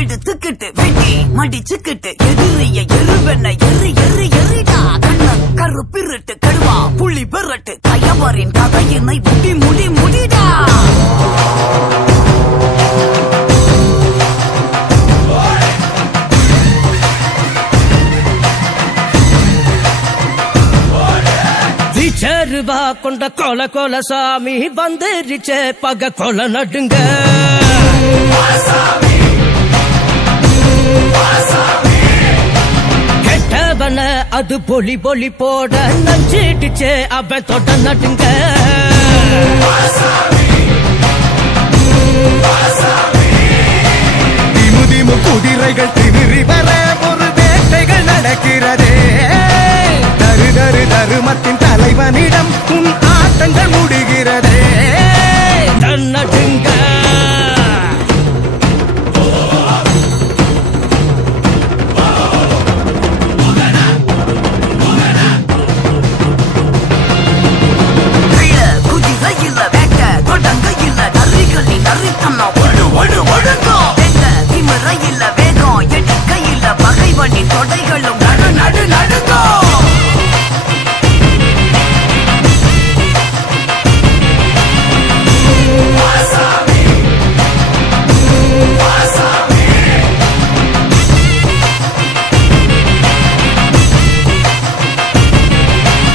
எடுத்துக்கிட்டு வெட்டி மடிச்சுக்கிட்டு எதிரிய எருவென்ன எரிடா கண்ண கருப்பிருட்டு கடுவா புள்ளி பெறட்டு கயவரின் கதையினை முடிடா. வீச்சருவா கொண்ட கொல கொல சாமி வந்துருச்சே பக கொல நடுங்க. கெட்டவன அது பொலி பொலி போட நஞ்சிடுச்சே அவன் தொட நடுங்க.